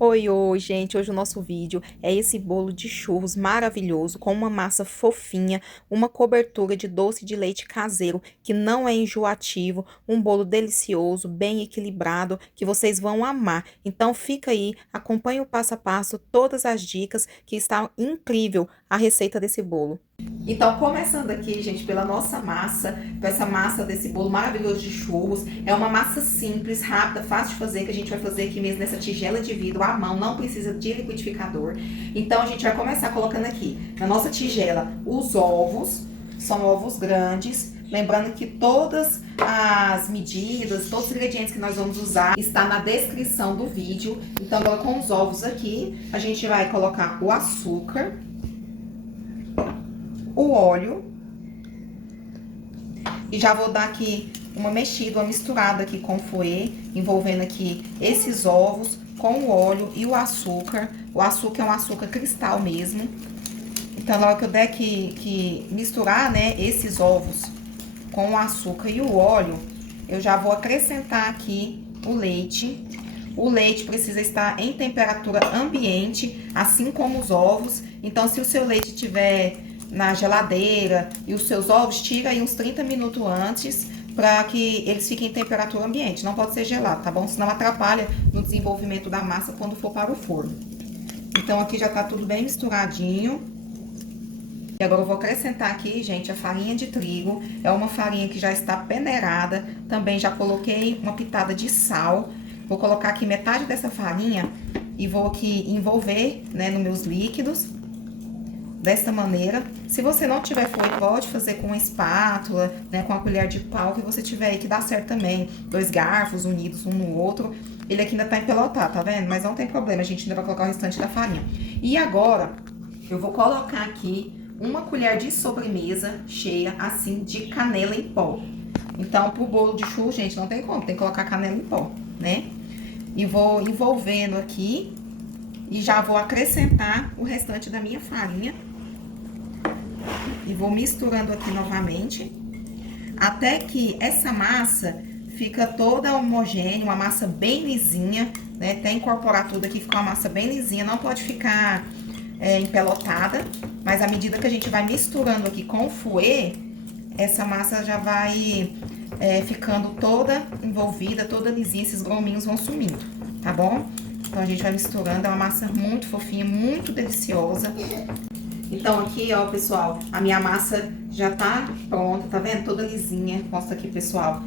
Oi, oi, gente. Hoje o nosso vídeo é esse bolo de churros maravilhoso com uma massa fofinha, uma cobertura de doce de leite caseiro que não é enjoativo, um bolo delicioso, bem equilibrado, que vocês vão amar. Então fica aí, acompanhe o passo a passo, todas as dicas, que está incrível a receita desse bolo. Então, começando aqui, gente, pela nossa massa, com essa massa desse bolo maravilhoso de churros. É uma massa simples, rápida, fácil de fazer, que a gente vai fazer aqui mesmo nessa tigela de vidro à mão, não precisa de liquidificador. Então, a gente vai começar colocando aqui na nossa tigela os ovos, são ovos grandes. Lembrando que todas as medidas, todos os ingredientes que nós vamos usar está na descrição do vídeo. Então, agora com os ovos aqui, a gente vai colocar o açúcar, o óleo, e já vou dar aqui uma mexida, uma misturada aqui com o fouet, envolvendo aqui esses ovos com o óleo e o açúcar. O açúcar é um açúcar cristal mesmo. Então, na hora que eu der que misturar, né, esses ovos com o açúcar e o óleo, eu já vou acrescentar aqui o leite. O leite precisa estar em temperatura ambiente, assim como os ovos. Então, se o seu leite tiver na geladeira e os seus ovos, tira aí uns 30 minutos antes para que eles fiquem em temperatura ambiente. Não pode ser gelado, tá bom? Senão atrapalha no desenvolvimento da massa quando for para o forno. Então, aqui já tá tudo bem misturadinho. E agora eu vou acrescentar aqui, gente, a farinha de trigo. É uma farinha que já está peneirada. Também já coloquei uma pitada de sal. Vou colocar aqui metade dessa farinha e vou aqui envolver, né, nos meus líquidos. Desta maneira. Se você não tiver fouet, pode fazer com uma espátula, né, com a colher de pau que você tiver aí, que dá certo também. Dois garfos unidos um no outro. Ele aqui ainda tá empelotado, tá vendo? Mas não tem problema, a gente ainda vai colocar o restante da farinha. E agora, eu vou colocar aqui uma colher de sobremesa cheia, assim, de canela em pó. Então, pro bolo de churros, gente, não tem como, tem que colocar canela em pó, né? E vou envolvendo aqui e já vou acrescentar o restante da minha farinha. E vou misturando aqui novamente, até que essa massa fica toda homogênea, uma massa bem lisinha, né? Até incorporar tudo aqui, ficar uma massa bem lisinha, não pode ficar empelotada, mas à medida que a gente vai misturando aqui com o fouet, essa massa já vai ficando toda envolvida, toda lisinha, esses gominhos vão sumindo, tá bom? Então, a gente vai misturando, é uma massa muito fofinha, muito deliciosa. Então, aqui, ó, pessoal, a minha massa já tá pronta, tá vendo? Toda lisinha. Mostra aqui, pessoal.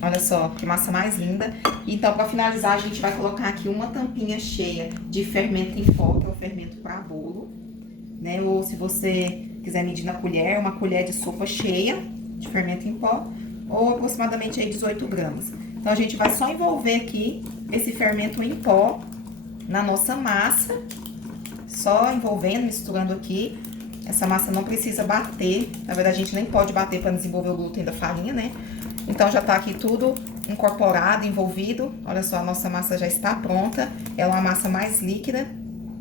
Olha só, que massa mais linda. Então, pra finalizar, a gente vai colocar aqui uma tampinha cheia de fermento em pó, que é o fermento pra bolo, né? Ou se você quiser medir na colher, uma colher de sopa cheia de fermento em pó, ou aproximadamente aí 18 gramas. Então, a gente vai só envolver aqui esse fermento em pó na nossa massa, só envolvendo, misturando aqui. Essa massa não precisa bater, na verdade a gente nem pode bater para desenvolver o glúten da farinha, né? Então já tá aqui tudo incorporado, envolvido. Olha só, a nossa massa já está pronta. Ela é uma massa mais líquida,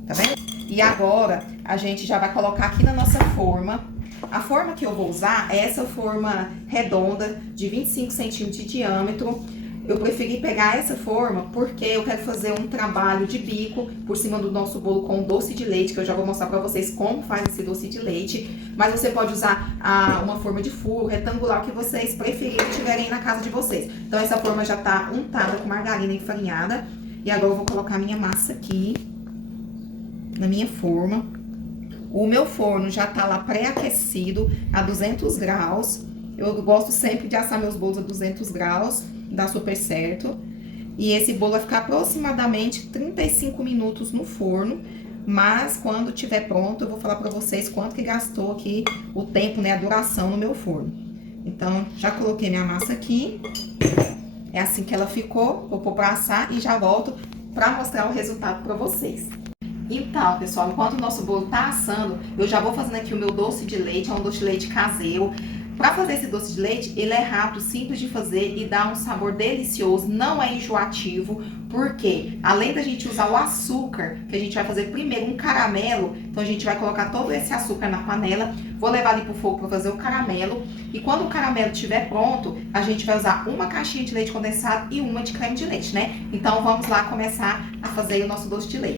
tá vendo? E agora a gente já vai colocar aqui na nossa forma. A forma que eu vou usar é essa forma redonda de 25 centímetros de diâmetro. Eu preferi pegar essa forma porque eu quero fazer um trabalho de bico por cima do nosso bolo com doce de leite, que eu já vou mostrar pra vocês como faz esse doce de leite. Mas você pode usar uma forma de furo, retangular, que vocês preferirem, tiverem na casa de vocês. Então, essa forma já tá untada com margarina enfarinhada. E agora eu vou colocar a minha massa aqui na minha forma. O meu forno já tá lá pré-aquecido a 200 graus. Eu gosto sempre de assar meus bolos a 200 graus. Dá super certo. E esse bolo vai ficar aproximadamente 35 minutos no forno. Mas quando tiver pronto, eu vou falar pra vocês quanto que gastou aqui o tempo, né, a duração no meu forno. Então, já coloquei minha massa aqui. É assim que ela ficou. Vou pôr pra assar e já volto pra mostrar o resultado pra vocês. Então, pessoal, enquanto o nosso bolo tá assando, eu já vou fazendo aqui o meu doce de leite. É um doce de leite caseiro. Para fazer esse doce de leite, ele é rápido, simples de fazer e dá um sabor delicioso, não é enjoativo, porque além da gente usar o açúcar, que a gente vai fazer primeiro um caramelo, então a gente vai colocar todo esse açúcar na panela, vou levar ali pro fogo para fazer o caramelo, e quando o caramelo estiver pronto, a gente vai usar uma caixinha de leite condensado e uma de creme de leite, né? Então vamos lá começar a fazer o nosso doce de leite.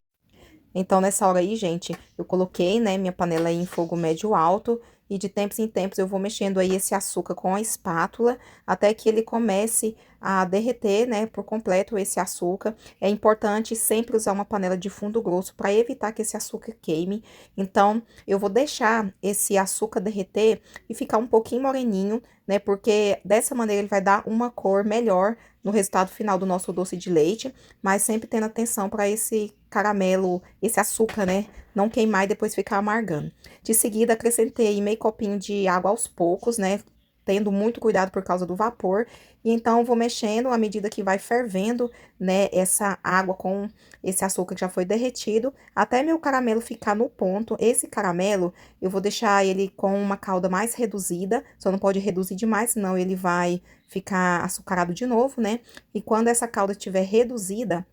Então, nessa hora aí, gente, eu coloquei, né, minha panela aí em fogo médio alto e de tempos em tempos eu vou mexendo aí esse açúcar com a espátula até que ele comece a derreter, né, por completo esse açúcar. É importante sempre usar uma panela de fundo grosso para evitar que esse açúcar queime. Então, eu vou deixar esse açúcar derreter e ficar um pouquinho moreninho, né, porque dessa maneira ele vai dar uma cor melhor no resultado final do nosso doce de leite, mas sempre tendo atenção para esse caramelo, esse açúcar, né, não queimar e depois ficar amargando. De seguida, acrescentei meio copinho de água aos poucos, né, tendo muito cuidado por causa do vapor, e então vou mexendo à medida que vai fervendo, né, essa água com esse açúcar que já foi derretido, até meu caramelo ficar no ponto. Esse caramelo, eu vou deixar ele com uma calda mais reduzida, só não pode reduzir demais, senão ele vai ficar açucarado de novo, né? E quando essa calda estiver reduzida,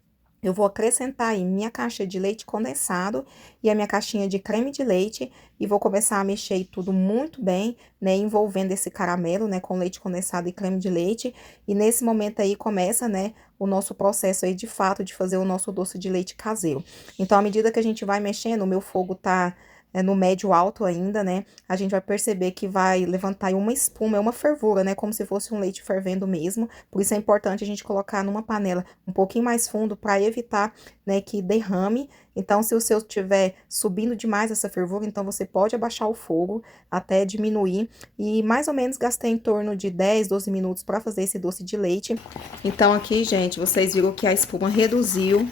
eu vou acrescentar aí minha caixa de leite condensado e a minha caixinha de creme de leite e vou começar a mexer tudo muito bem, né, envolvendo esse caramelo, né, com leite condensado e creme de leite. E nesse momento aí começa, né, o nosso processo aí de fato de fazer o nosso doce de leite caseiro. Então, à medida que a gente vai mexendo, o meu fogo tá no médio alto ainda, né? A gente vai perceber que vai levantar aí uma espuma, é uma fervura, né? Como se fosse um leite fervendo mesmo. Por isso é importante a gente colocar numa panela um pouquinho mais fundo para evitar, né, que derrame. Então, se o seu estiver subindo demais essa fervura, então você pode abaixar o fogo até diminuir. E mais ou menos gastei em torno de 10, 12 minutos para fazer esse doce de leite. Então, aqui, gente, vocês viram que a espuma reduziu.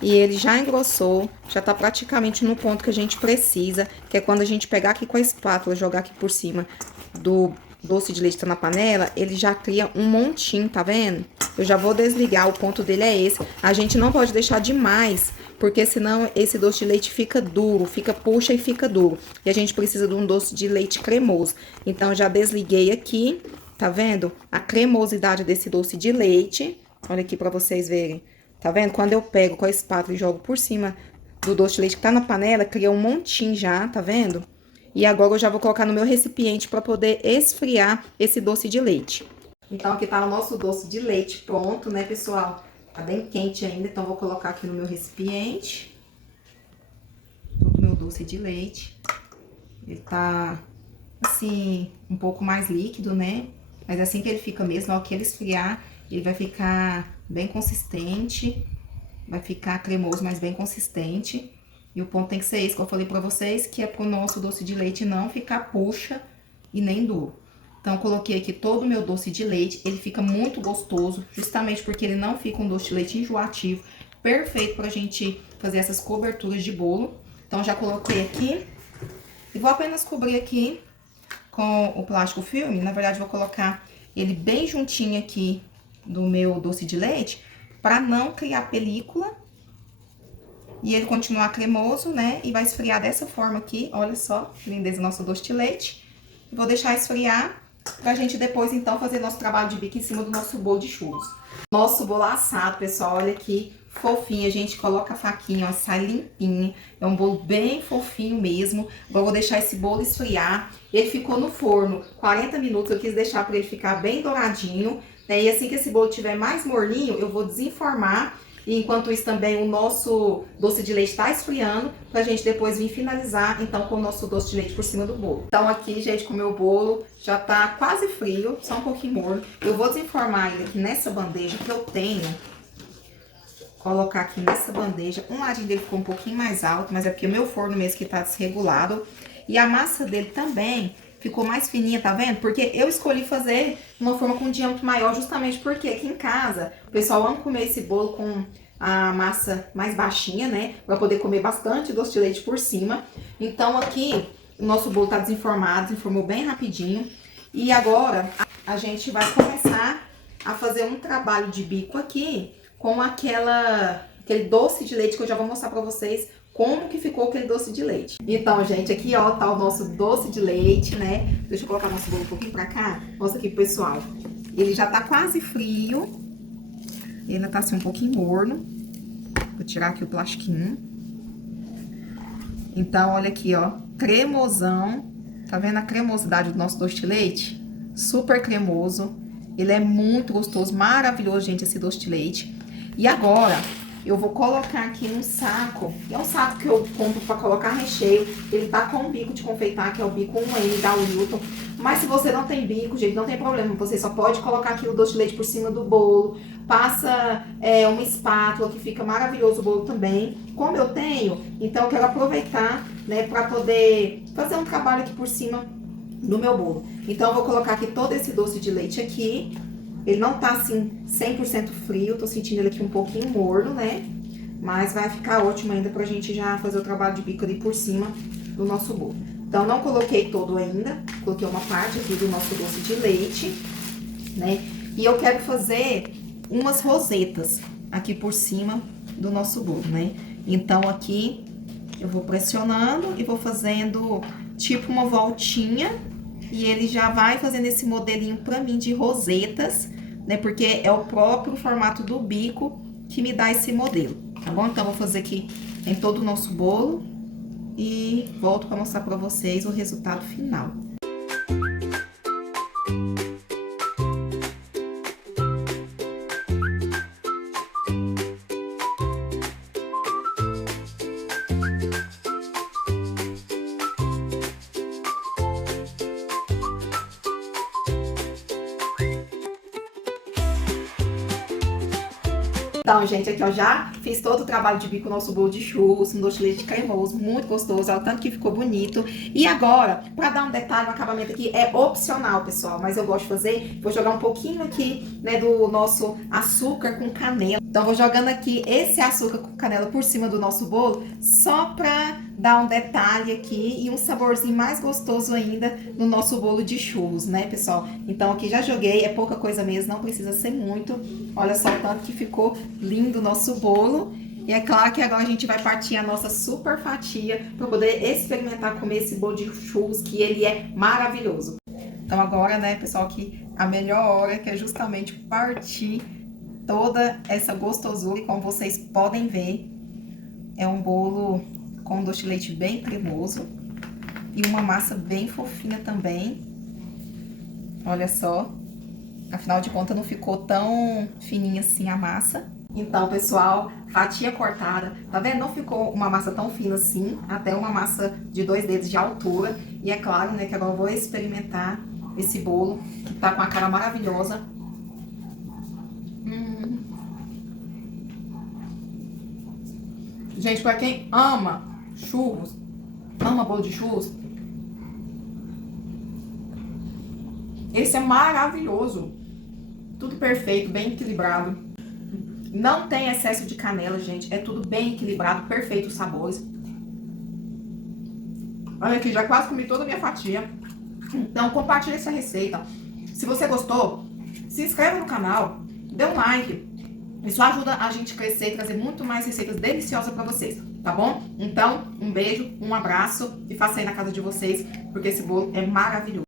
E ele já engrossou, já tá praticamente no ponto que a gente precisa, que é quando a gente pegar aqui com a espátula, jogar aqui por cima do doce de leite que tá na panela, ele já cria um montinho, tá vendo? Eu já vou desligar, o ponto dele é esse. A gente não pode deixar demais, porque senão esse doce de leite fica duro, puxa e fica duro. E a gente precisa de um doce de leite cremoso. Então, já desliguei aqui, tá vendo? A cremosidade desse doce de leite. Olha aqui pra vocês verem. Tá vendo? Quando eu pego com a espátula e jogo por cima do doce de leite que tá na panela, cria um montinho já, tá vendo? E agora eu já vou colocar no meu recipiente para poder esfriar esse doce de leite. Então, aqui tá o nosso doce de leite pronto, né, pessoal? Tá bem quente ainda, então vou colocar aqui no meu recipiente. O meu doce de leite. Ele tá, assim, um pouco mais líquido, né? Mas assim que ele fica mesmo, ao que ele esfriar, ele vai ficar bem consistente, vai ficar cremoso, mas bem consistente. E o ponto tem que ser esse que eu falei pra vocês, que é pro nosso doce de leite não ficar puxa e nem duro. Então, eu coloquei aqui todo o meu doce de leite, ele fica muito gostoso, justamente porque ele não fica um doce de leite enjoativo, perfeito pra gente fazer essas coberturas de bolo. Então, já coloquei aqui e vou apenas cobrir aqui com o plástico filme. Na verdade, vou colocar ele bem juntinho aqui do meu doce de leite, para não criar película e ele continuar cremoso, né? E vai esfriar dessa forma aqui, olha só, que lindeza do nosso doce de leite. Vou deixar esfriar pra gente depois, então, fazer nosso trabalho de bico em cima do nosso bolo de churros. Nosso bolo assado, pessoal, olha aqui, fofinho. A gente coloca a faquinha, ó, sai limpinho. É um bolo bem fofinho mesmo. Agora, eu vou deixar esse bolo esfriar. Ele ficou no forno 40 minutos, eu quis deixar pra ele ficar bem douradinho. E assim que esse bolo estiver mais morninho, eu vou desenformar. E enquanto isso também o nosso doce de leite está esfriando, pra gente depois vir finalizar, então, com o nosso doce de leite por cima do bolo. Então aqui, gente, com o meu bolo já tá quase frio, só um pouquinho morno. Eu vou desenformar ele aqui nessa bandeja que eu tenho. Colocar aqui nessa bandeja. Um ladinho dele ficou um pouquinho mais alto, mas é porque o meu forno mesmo que tá desregulado. E a massa dele também ficou mais fininha, tá vendo? Porque eu escolhi fazer uma forma com um diâmetro maior, justamente porque aqui em casa o pessoal ama comer esse bolo com a massa mais baixinha, né? Pra poder comer bastante doce de leite por cima. Então aqui o nosso bolo tá desenformado, desenformou bem rapidinho. E agora a gente vai começar a fazer um trabalho de bico aqui com aquele doce de leite que eu já vou mostrar pra vocês como que ficou aquele doce de leite. Então, gente, aqui, ó, tá o nosso doce de leite, né? Deixa eu colocar nosso bolo um pouquinho pra cá. Mostra aqui pro pessoal. Ele já tá quase frio. Ele ainda tá assim um pouquinho morno. Vou tirar aqui o plastiquinho. Então, olha aqui, ó. Cremosão. Tá vendo a cremosidade do nosso doce de leite? Super cremoso. Ele é muito gostoso, maravilhoso, gente, esse doce de leite. E agora, eu vou colocar aqui num saco. É um saco que eu compro pra colocar recheio. Ele tá com um bico de confeitar, que é o bico 1M da Wilton. Mas se você não tem bico, gente, não tem problema. Você só pode colocar aqui o doce de leite por cima do bolo. Passa uma espátula, que fica maravilhoso o bolo também. Como eu tenho, então eu quero aproveitar, né, pra poder fazer um trabalho aqui por cima do meu bolo. Então eu vou colocar aqui todo esse doce de leite aqui. Ele não tá assim 100% frio, tô sentindo ele aqui um pouquinho morno, né? Mas vai ficar ótimo ainda pra gente já fazer o trabalho de bico ali por cima do nosso bolo. Então não coloquei todo ainda, coloquei uma parte aqui do nosso doce de leite, né? E eu quero fazer umas rosetas aqui por cima do nosso bolo, né? Então aqui eu vou pressionando e vou fazendo tipo uma voltinha. E ele já vai fazendo esse modelinho pra mim de rosetas, né? Porque é o próprio formato do bico que me dá esse modelo, tá bom? Então, vou fazer aqui em todo o nosso bolo e volto pra mostrar pra vocês o resultado final. Então, gente, aqui eu já fiz todo o trabalho de bico no nosso bolo de churros, um doce de leite cremoso, muito gostoso, olha o tanto que ficou bonito. E agora, pra dar um detalhe, um acabamento aqui, é opcional, pessoal, mas eu gosto de fazer, vou jogar um pouquinho aqui, né, do nosso açúcar com canela. Então, vou jogando aqui esse açúcar com canela por cima do nosso bolo, só pra dar um detalhe aqui e um saborzinho mais gostoso ainda no nosso bolo de churros, né, pessoal? Então, aqui já joguei, é pouca coisa mesmo, não precisa ser muito. Olha só o tanto que ficou lindo o nosso bolo. E é claro que agora a gente vai partir a nossa super fatia para poder experimentar comer esse bolo de churros, que ele é maravilhoso. Então agora, né, pessoal, que a melhor hora que é justamente partir toda essa gostosura. E como vocês podem ver, é um bolo com doce de leite bem cremoso e uma massa bem fofinha também. Olha só. Afinal de contas, não ficou tão fininha assim a massa. Então, pessoal, fatia cortada, tá vendo? Não ficou uma massa tão fina assim, até uma massa de 2 dedos de altura. E é claro, né, que agora eu vou experimentar esse bolo, que tá com a cara maravilhosa. Gente, pra quem ama churros, ama bolo de churros, esse é maravilhoso. Tudo perfeito, bem equilibrado. Não tem excesso de canela, gente. É tudo bem equilibrado, perfeito os sabores. Olha aqui, já quase comi toda a minha fatia. Então, compartilhe essa receita. Se você gostou, se inscreva no canal, dê um like. Isso ajuda a gente a crescer e trazer muito mais receitas deliciosas pra vocês, tá bom? Então, um beijo, um abraço e faça aí na casa de vocês, porque esse bolo é maravilhoso.